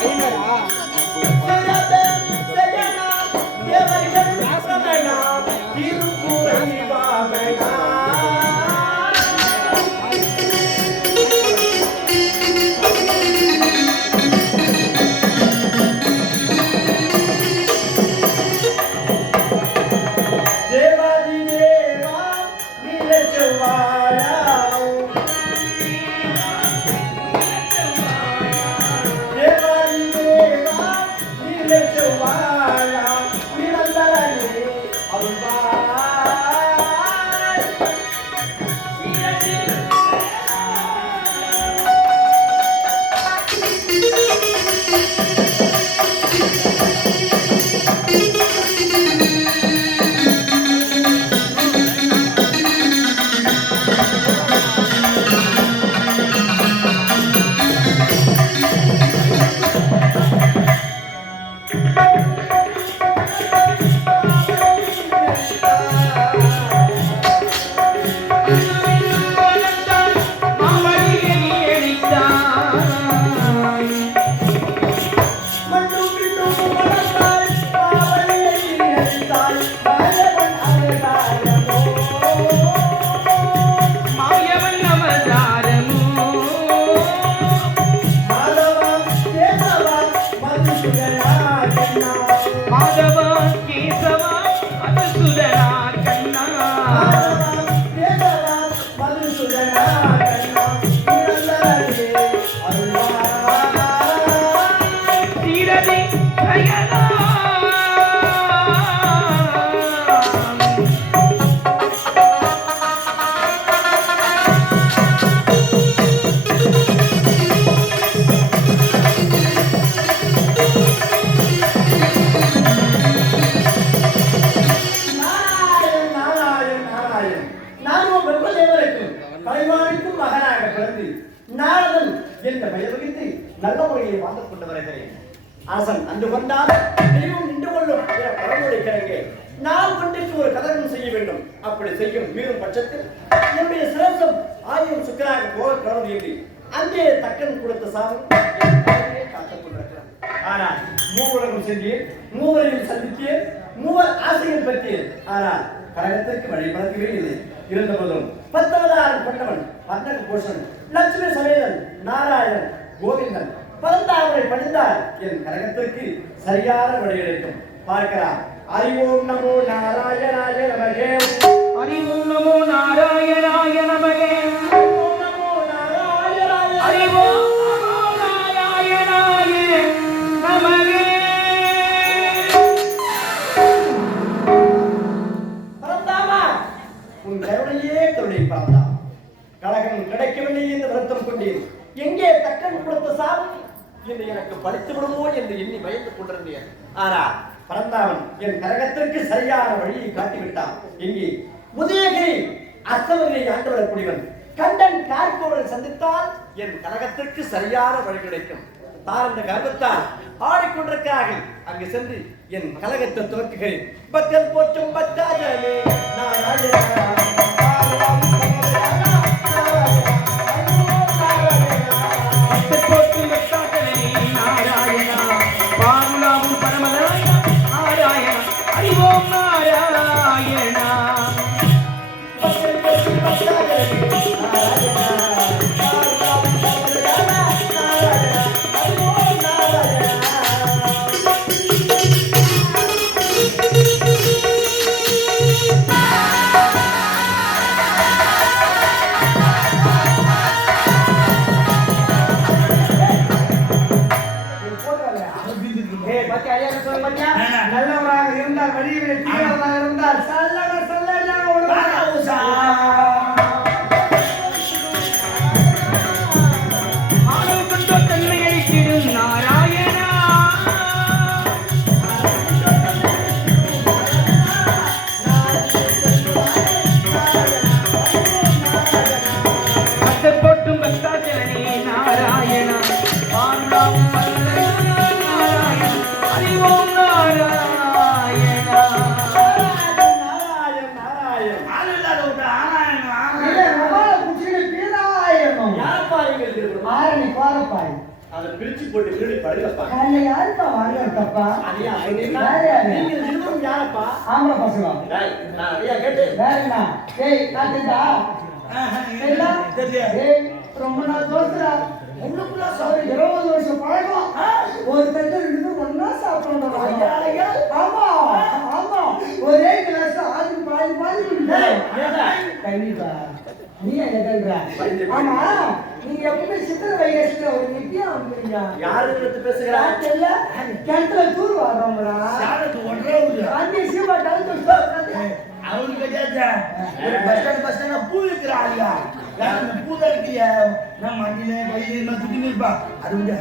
தேவாதி பெயர் நல்ல முறையில் வாழ்ந்து கொண்டு வருகிறேன் அரசன் அன்று கொண்டால் தெய்வம் நின்று கொள்ளும் என பழமொழி நான் ஒன்றுக்கு ஒரு கதகம் செய்ய வேண்டும். அப்படி செய்யும் மீறும் பட்சத்தில் என்னுடைய சிரசம் ஆயிரம் சுக்கராக போக கடவுள் என்று அங்கே தக்கன் கொடுத்த சாபம் காத்துக் கொண்டிருக்கிறான். ஆனால் மூவரகம் சென்று மூவரையும் சந்தித்து மூவர் ஆசைகள் பற்றி ஆனால் கழகத்திற்கு வழி பறக்கவே இல்லை. இருந்தபோதும் பத்தவதாரம் கொண்டவன் பந்தக பூஷன் லட்சுமி சமேதன் நாராயணன் கோவிந்தன் பரந்தாமரை பணிந்தால் என் கழகத்திற்கு சரியான வழி கிடைக்கும் பார்க்கலாம். அறிவோம் நமோ நாராயணாய நமகே. அறிவோம் நமோ நாராயணாய நமகே. ஓம் நமோ நாராயணாய அறிவோம் என் கரகத்திற்கு சரியான வழியை காட்டிவிட்டான் எங்கே உதயகிரி அஸ்தமகிரி ஆண்டு வரக்கூடியவன் கண்டன் கார்கோடன் சந்தித்தால் என் கரகத்திற்கு சரியான வழி கிடைக்கும் தார் என்ற கர்வத்தால் ஆடிக்கொண்டிருக்கிறார்கள் அங்கு சென்று என் கலகத்தை துவக்குகிறேன் பத்தல் போற்றும் பக்தாஜனே நான் பக்தர்கோட்டும் யாரப்பா? ஆம்பளை பசங்க நான் ஏய் சரிடா? ஏய் ரொம்ப நாள் தோசுடா உள்ளுக்குள்ள சாரி இருபது வருஷம் பழக்கம் ஒரு தட்டு ரெண்டு பேரும் ஒண்ணா சாப்பிடணும் ஐயா ஐயா ஆமா ஆமா ஒரே கிளாஸ் ஆதி பாதி பாதி டேய், ஏண்டா? கண்டிப்பா நீ என்ன கேள்ற ஆமா நீங்க எப்பவுமே சித்திர வைகாசில ஒரு நித்தியா வந்துருங்க யாரு எடுத்து பேசுகிறா? ராத்திரில கிணத்துல தூர் வர்றவங்களா சாரத்து ஒன்றே அந்த சீமா டவுன் அவனுக்கு பஸ் ஸ்டாண்ட் பஸ் ஸ்டாண்ட் பூ இந்த பூ தான் இருக்கிறிய நான் மண்ணில கையில நான் துணி இருப்பா? அது வந்து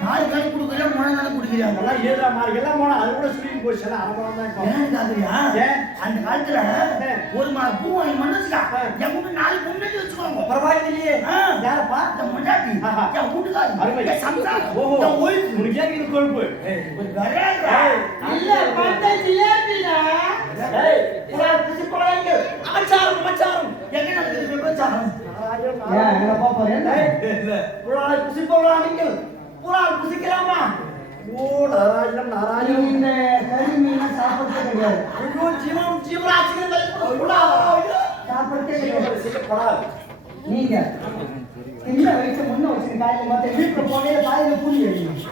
நாலு கணக்கு கொடுக்குறியா மூணு கணக்கு கொடுக்குறியா அதெல்லாம் ஏதா மாதிரி எல்லாம் போனா அது கூட சுருங்கி போச்சு அனுபவம் தான். ஏன் ஏன்? அந்த காலத்துல ஒரு மா பூ வாங்கி மனசுக்கா என் கூட நாலு பொண்ணு வச்சுக்கோங்க. பரவாயில்லையே. யாரப்பா? இந்த மொண்டாட்டி. என் வீட்டுக்காரி அருமை. சம்சாரம். ஓஹோ. என் ஒய்ஃப் உனக்கு ஏன் கொழுப்பு? ஒரு விளையாடுறா. ஏய், இல்ல பட்ட ஜிலேபிடா ஏய், புறார் புசி புறாங்க. அமச்சாரம், அமச்சாரம். எங்க நடக்குது? ஏன் எங்க பாப்பா என்ன ஏய், புறாரை புசிப்பவர்களா நீங்கள்? புறார் புசிக்கலாமா? ஓ, நாராயணம், நாராயணம். இந்த கறி மீனை சாப்பிட்டே கிடையாது ஐயோ, ஜீவனம், ஜீவராசிகள் புறா. சாப்பிட்டே கிடையாது. நீங்க இந்த வயசு முன்ன வச்சு காலையில மத்த வீட்டுல போனே காலையில பூரி அடிக்கணும்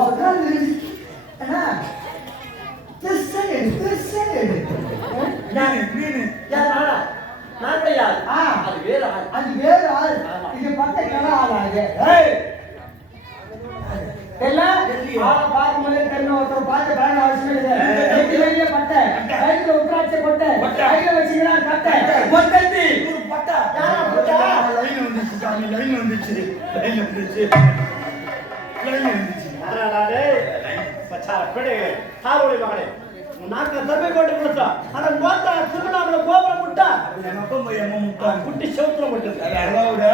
உட்காந்து அண்ணா பெருசா எடு பெருசா எடு மீன் மீன் யார் நானா? கிடையாது. அது வேற ஆள். அது வேறு ஆள். இது பட்ட கடை ஆளாது ஏய், எல்லாம் ஆளை பார்க்கும்போதே தெரியும் ஒருத்தர் பார்த்து பயண அவசியம் இல்லை பட்டை வயிற்றுல உட்ராட்சி கொட்டை கையில வச்சீங்கன்னா கட்டை மொத்தத்தி. ஒரு பட்டா யாரா பட்டா? லைன் வந்துச்சு சாமி லைன் வந்துச்சு லைன் வந்துச்சு லைன் வந்துச்சு டேய்? பச்சார பிடி. காரோடி மகனே. உன் நாக்குல தர்மை போட்டு கொடுத்தா. ஆனா மோத்தா திருவண்ணாமலை கோபுரம் அப்பா போய் எங்க முட்டான் குட்டி செவுத்துல முட்டுது. அதாவது.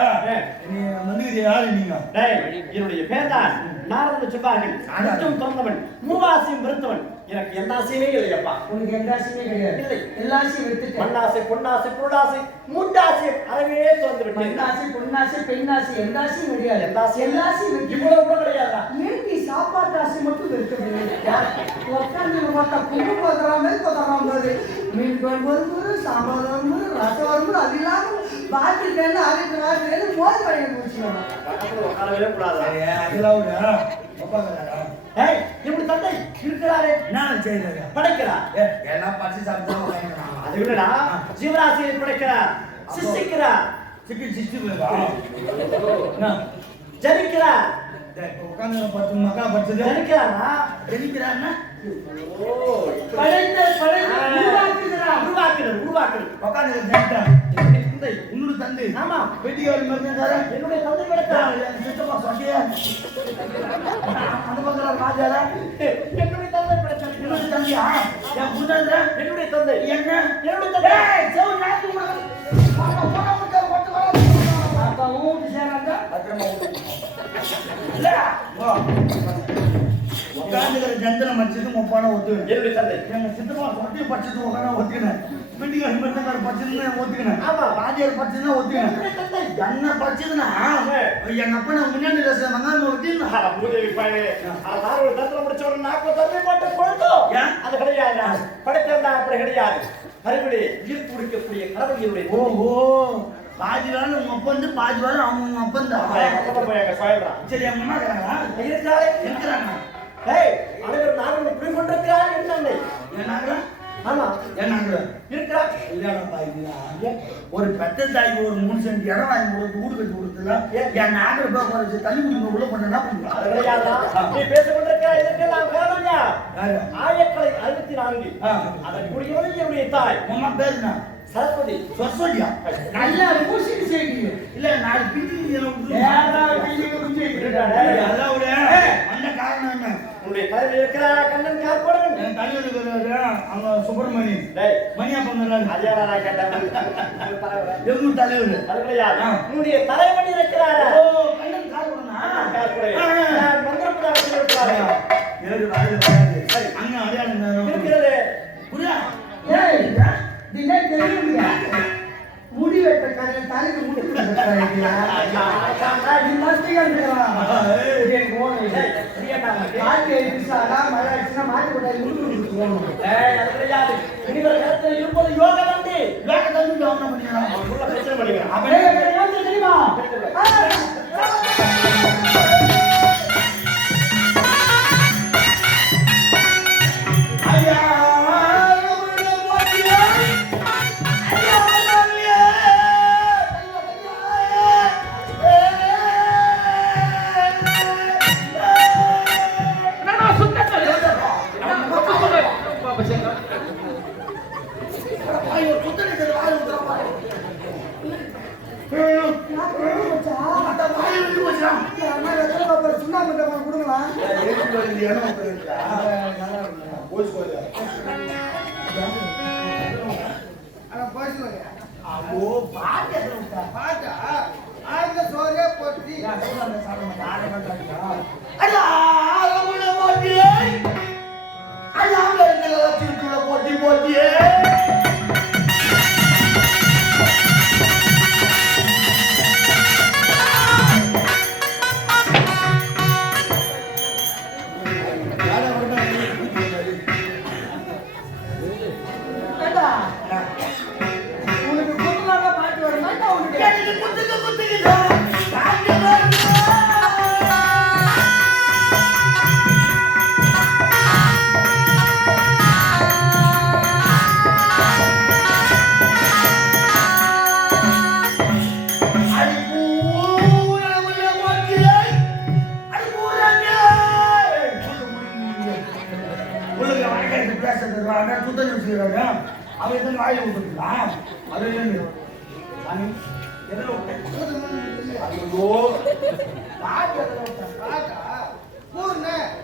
நீ வந்துக்கிற யாரு நீங்க. டேய், என்னுடைய பேர் தான் நாரத சுபாகன் அனைத்தும் திறந்தவன் மூவாசியும் வெறுத்தவன் எனக்கு எந்த ஆசையுமே இல்லையப்பா உனக்கு எந்த ஆசையுமே கிடையாது. இல்லை. எல்லா ஆசையும் விட்டுட்டேன். மண்ணாசை பொன்னாசை பொருளாசை மூட்டாசை அறவே திறந்து மண்ணாசை பொன்னாசை பெண்ணாசை எந்த ஆசையும் கிடையாது. எந்த ஆசையும் எல்லா ஆசையும் விட்டு இவ்வளவு கூட கிடையாதா? ஏன் நீ சாப்பாட்டு ஆசை மட்டும் இருக்கிறது உட்காந்து பார்த்தா கும்பு பார்க்குற மாதிரி பார்க்குற மாதிரி மீன் குழம்பு வரும்போது சாம்பார் வரும்போது ரசம் வரும்போது அது இல்லாமல் கண்ணு அரைக்கு வாட்டில் மோதி வாங்கி முடிச்சுக்கணும் அதெல்லாம் அப்பா ஏய் இப்படி தந்தை இருக்கிறாரே என்ன செய்யறாங்க படைக்கிறார். எல்லாம் பச்சு சாப்பிட்டு அது விடடா. ஜீவராசியை படைக்கிறார். சிருஷ்டிக்கிறார் சிக்கி சிக்கி ஜனிக்கிறார். உட்காந்து பத்து மக்கா படிச்சது ஜனிக்கிறாரா? ஜெயிக்கிறான்னா ஓ படைத்த படைத்த உருவாக்குகிறார். உருவாக்குறது உருவாக்குறது உட்காந்து என்னுடைய தந்தை. உன்னோட தந்தை. ஆமா. வெட்டியார் மருந்தார என்னுடைய தந்தை அந்த பக்கம் ராஜாரா என்னுடைய தந்தை படைச்சார் இன்னொரு தம்பியா என் புண்ணாத என்னுடைய தந்தை என்ன என்னுடைய தந்தை ஏய் செவு நாக்கு மகன் போன போன விட்டு போட்டு வர அப்பா ஊட்டு சேராங்க இல்ல உட்காந்துக்கிற ஜந்தனை மச்சது முப்பான ஒத்து. என்னுடைய தந்தை எங்க சித்தப்பா சொட்டி பச்சது உட்கார ஒத்துக்கினேன். வீட்டுக்கார மருந்தக்கார பச்சதுன்னு ஒத்துக்கினேன். ஆமா. ராஜியார் பச்சதுன்னா ஒத்துக்கினேன். என்ன பச்சதுன்னா எங்க அப்பா முன்னாடி ரசம் வெங்காயம் ஒட்டினா அட, பூதேவி பயலே. அட, நான் ஒரு தத்துல முடிச்ச உடனே நாக்குல தண்ணி போட்டு கொழுத்தோ. ஏன்? அது கிடையாது. படைக்கிறதா அப்படி கிடையாது. மறுபடி உயிர் குடிக்கக்கூடிய கடவுள் என்னுடைய தந்தை. ஓஹோ பாதி வேலை உங்க அப்பா வந்து பாதி வேலை அவங்க உங்க அப்பா அவன் என் தான் பக்கத்துல போய் அங்க சுழல்றான். சரி இருக்கிறாங்களா இருக்கிறாரே. இருக்கிறாங்க ஏய், அனைவரும் நானும் இப்படி கொண்டிருக்கிறார் என் தந்தை. ஏன்னாங்களா ஆமா, ஏன்னாங்களா இருக்கிறார். இல்லடா பாய்ங்களா ஒரு பெத்த தாய்க்கு ஒரு மூணு சென்ட் இடம் வாங்கி கொடுத்து வீடு கட்டி கொடுத்துல என் நாகர போய் குறைச்சு தள்ளி குடிக்க உள்ள பண்ண? நீ பேசிக் இதற்கெல்லாம் யார்? யாரு? ஆயக்கலை அறுபத்தி நான்கு. ஆ. அதற்குரியவள் என்னுடைய தாய். உமா பேருனா? சரஸ்வதி. சொசோடியா நல்ல மூசிக்கு செய்யுங்க. இல்ல நாலு குஞ்சு அதான் விட அந்த காரணம் என்ன? உன்னுடைய தலையில் இருக்கிறாரா கண்ணன் கார்போடன் என் தலைவர் இருக்கிறாரு அவங்க சுப்பிரமணி டேய். மணியப்பன் வர்றாரு அதையாடா நான் கேட்டேன். எங்க தலைவர். ஆ. உன்னுடைய தலைவணி இருக்கிறாரா.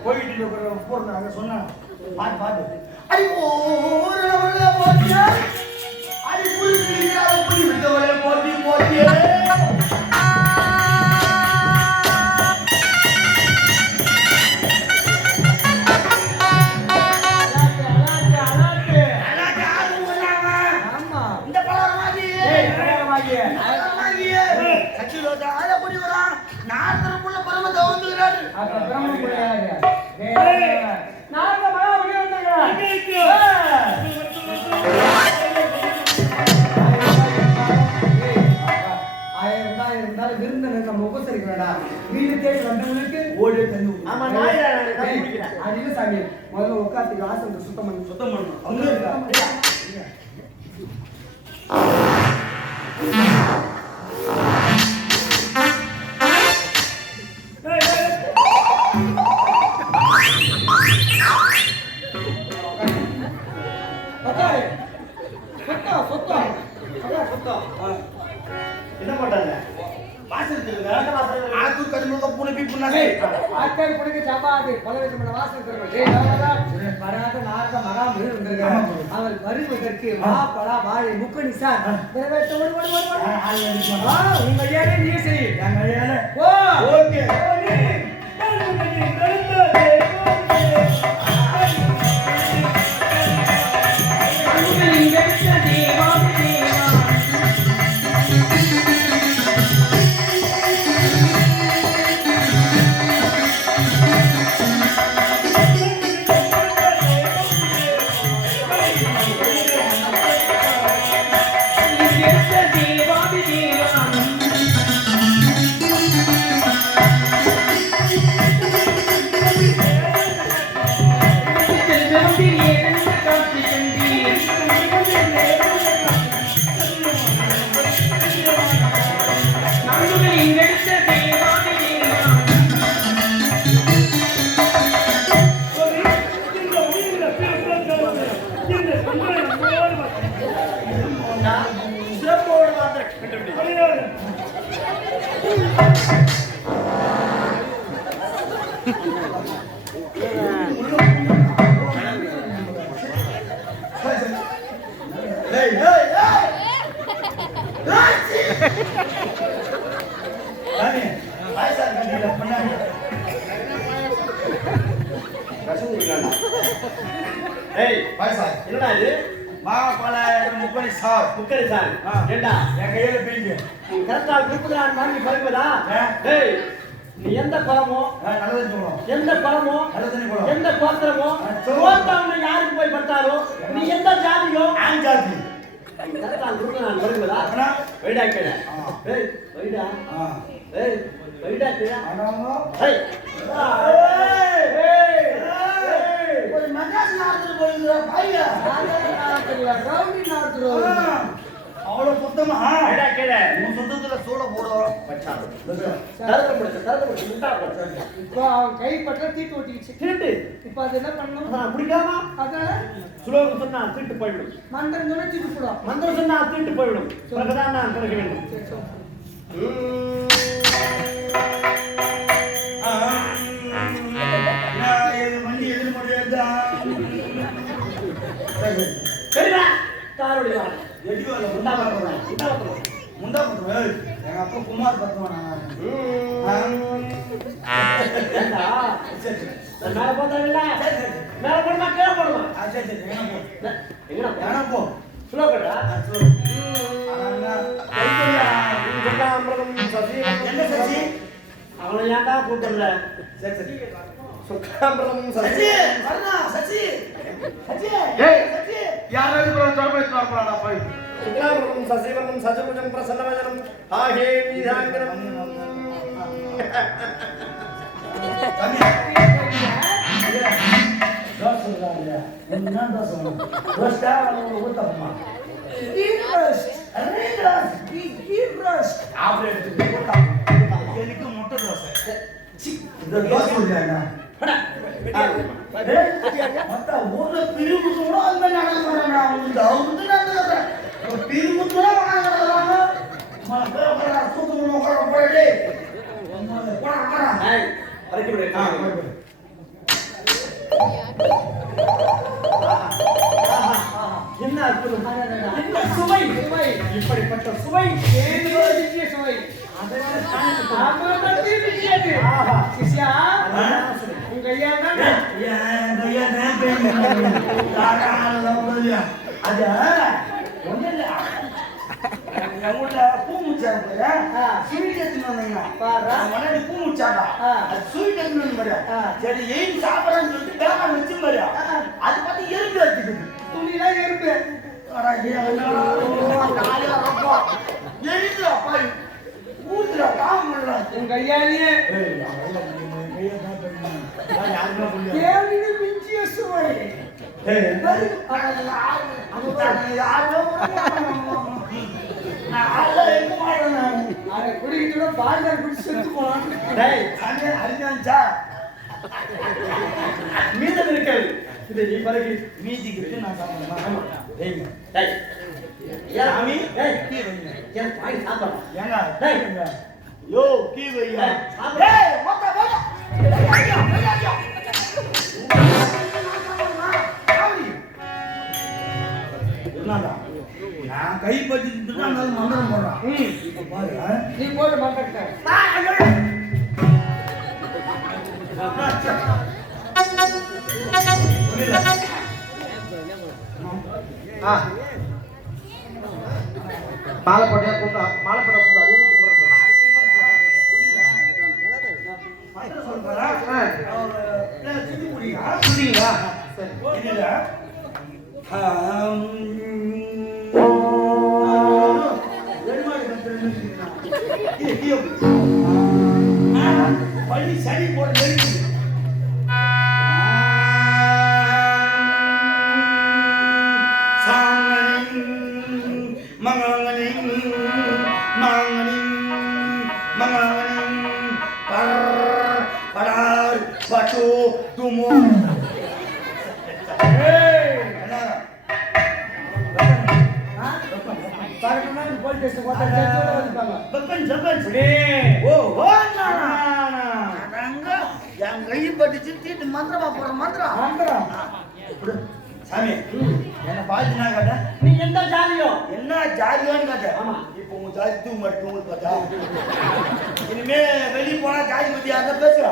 போயிட்டு போறேன் சொன்னா பாத்து பாத்து அடி போற விருந்தினர் நம்ம உபசரிக்க வேண்டாம் வீடு தேடி வந்தவங்களுக்கு ஓடி தந்து ஆமா நான் அதிக சாமி. முதல்ல உட்காந்து வாசல் சுத்தம் பண்ணி. சுத்தம் பண்ணணும் அவங்க என்ன பண்றாங்க? ಆತೂರ್ ಕಡಿಮೆ ಪುನಪಿ ಪುನಗೆ ಆತೂರ್ ಪುನಗೆ ಚಪಾತಿ ಪಲವಿದ ಮನ ವಾಸನೆ ತರಬೇಕು ಮರಾಠ ನಾರಕ ಮರಾ ಮುರಿ ಬಂದಿருக்காங்க முக்கணி சார் நிறைவேற்ற ஓடு ஓடு ஓடு நீ செய் எங்க ஐயாவே மாதிரி பழகுதா டேய் நீ எந்த பழமோ? எந்த பழமோ? எந்த கோத்திரமோ கோத்தவங்க யாருக்கு போய் பட்டாரோ நீ எந்த ஜாதியோ? ஆண் ஜாதி. நான் பழகுதா வைடா கேட ஏய் வைடா ஏய் வைடா கேடா ஏய் ஏய் ஒரு அவ்வளோ சுத்தமா? வைடா கீழே உன் சுத்தத்துல சூட போடும் வச்சாரு தரத முடிச்சு தரத முடிச்சு முட்டா இப்போ அவன் கைப்பற்ற தீட்டு ஒட்டிக்கிச்சு. திருட்டு இப்போ அது என்ன பண்ணணும்? நான் பிடிக்காம? அதனால சுலோகம் சொன்னா திருட்டு போய்விடும். மந்திரம் சொன்னா தீட்டு போடும் மந்திரம் சொன்னா திருட்டு போய்விடும். பிறகுதான் நான் பிறக்க வேண்டும். அப்பா குமார் நான் மேல சரி மேல போடுமா கீழே போடுமா சரி சரி எங்க போ. எங்கடா போ? ஸ்லோ சொல்லு. ஆனா, என்ன சசி. அவனை ஏன்டா கூப்பிடுற சரி சரி. சுக்காம்பரம் சசி. வரணா சசி. சசி ஏய். சசி. யாராவது தொடர்பு பார்ப்பா போய் சுக்லாம்பரம் சசிவரம் சஜபுஜம் பிரசன்னவஜனம் ஆஹே மீதாங்கரம் சாமி தோசை எனக்கு முட்டை தோசை பிரிவு கூட அந்த நடக்கிறாங்க அவங்க அவங்க நடக்கிறாங்க என்ன அற்புதம் என்ன சுவை சுவை இப்படிப்பட்ட சுவை சுவை. உங்க ஐயா ஐயா அது எங்க ஊர்ல பூ முச்சாங்க ஆ. ஸ்வீட் எடுத்துன்னு வந்தீங்க பாரா. முன்னாடி பூ முச்சாங்க ஆ. அது ஸ்வீட் எடுத்துன்னு ஆ. சரி ஏன் சாப்பிடறான்னு சொல்லிட்டு பேரம் வச்சு ஆ. அது பார்த்து எறும்பு எடுத்துக்குது துணிலாம் எறும்பு. தேவைக்கு மிஞ்சிய சுவை. அதை மீதம் இருக்காது இதை நீ. டேய் எனக்கு வாங்கி சாப்பிடலாம் டேய் யோ கீ வையா சாப்பிடு. நான் கை பற்றிட்டு தான் மந்திரம் போடுறான். இப்ப பாரு? நீ போட்டு மண்டட்ட மாலை போட்டியா கூட்டா மாலை போட்டா கூட்டா ஜப்பன் டேய். ஓ ஓ நானா என் கை பட்டுச்சு தீட்டு மந்திரமா போற மந்திரம். மந்திரம். சாமி என்ன பாத்துனா கேட்ட? நீ எந்த ஜாதியோ? என்ன ஜாதியோன்னு கேட்ட. ஆமா. இப்போ உங்க ஜாதி தூங்க மாட்டேங்க பார்த்தா. இனிமே வெளிய போனா ஜாதி பத்தி யார்கிட்ட பேசுறா?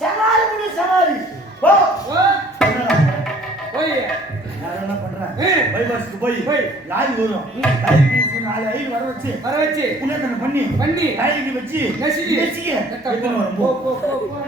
சவாரி பண்ணி சவாரி ஓ ஓ என்னடா? பண்றேன் பைபாஸ்க்கு போய். போய். லாரி வரும் லாரிக்கு நாலு ஐந்து வர வச்சு. வர வச்சு. புண்ணத்தனை பண்ணி. பண்ணி. லாரிக்கு வச்சு. நசுக்கி. நசுக்கி எத்தனை வரும்? போ, போ. போ,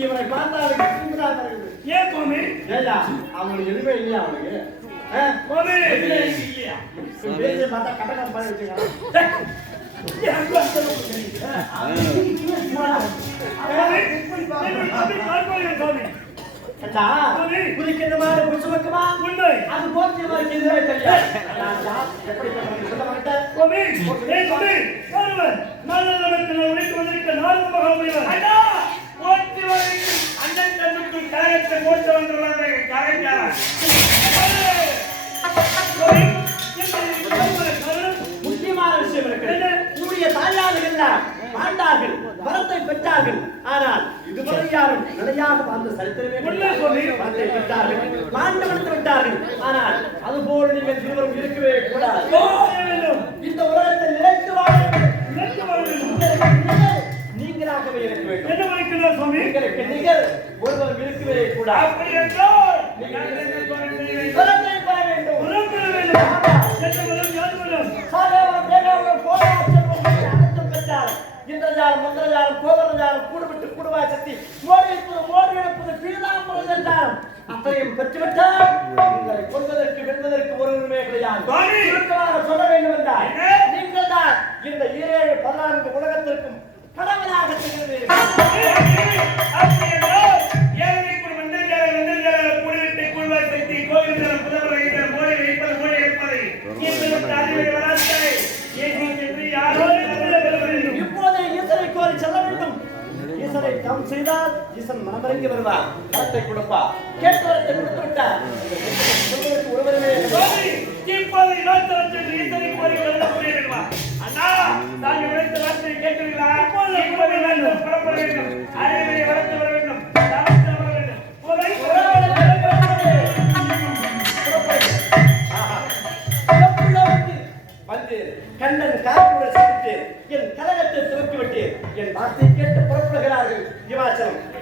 இவனை பார்த்தா அவனுக்கு திமிரா வருது ஏன் கோமி ஏண்டா அவனுக்கு எதுவுமே இல்லையா அவனுக்கு? கோமி இல்லையா பேசி பார்த்தா கட்டணம் பண்ணி மாதிரி புடிச்சு வைக்குமா உண்மை அது தெரியாது ஏய் நல்ல உழைத்து வந்திருக்க மகாபலிவர் வரைக்கும் அண்ணன் தன்னுக்குள் காயத்தை போட்டு வந்துள்ளாங்க. காரணம் முக்கியமான விஷயம் இருக்கு? உன்னுடைய தாயார்கள் எல்லாம் ஆண்டார்கள் வரத்தை பெற்றார்கள். ஆனால் இதுவரை யாரும் நிலையாக வாழ்ந்த சரித்திரமே. வரத்தை பெற்றார்கள் மாண்டு விடுத்து விட்டார்கள். ஆனால் அதுபோல் நீங்கள் இருவரும் இருக்கவே கூடாது. இந்த உலகத்தில் நிலைத்து வாழ. நினைத்து வாழ நீங்களாகவே இருக்க வேண்டும். என்ன வரைக்கும் சுவாமி? உங்களுக்கு நிகர் ஒருவர் இருக்கவே கூடாது அப்படி என்றால் என்ன சொல்ல வேண்டும். வரத்தை பெற வேண்டும். உலகம் வேண்டும் என்ன வரும் யார் வரும் சாகவரம் தேகவரம் போராட்டம் அனைத்தும் பெற்றார் இந்திரஜாலம் மந்திரஜாலம் கோபரஜாலம் கூடுவிட்டு கூடுவா சக்தி மோடி இருப்பது மோடி எடுப்பது பீதாம்பரம் என்றாலும் அத்தனையும் பெற்றுவிட்டால் உங்களை கொள்வதற்கு வெல்வதற்கு ஒருவருமே கிடையாது. சுவாமி! சுருக்கமாக சொல்ல வேண்டும் என்றால்? நீங்கள் தான் இந்த ஏழு பதினான்கு உலகத்திற்கும் கடவுளாக திகழ்வீர்கள்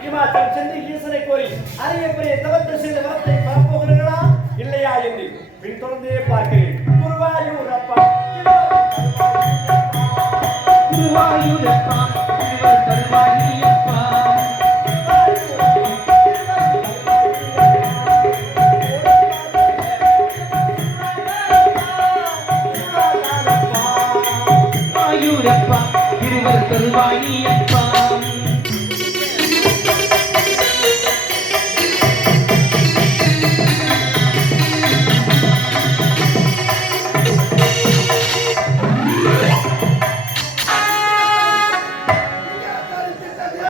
இமாச்சலம் சென்று ஈசனை கோரி அரையப்பரிய தவத்தை செய்த வரத்தை பரப்போகிறீர்களா இல்லையா என்று பின் தொடர்ந்தே பார்க்கிறேன் குருவாயூர் அப்பா குருவாயூர் அப்பா திருவர் தருவாயி அப்பா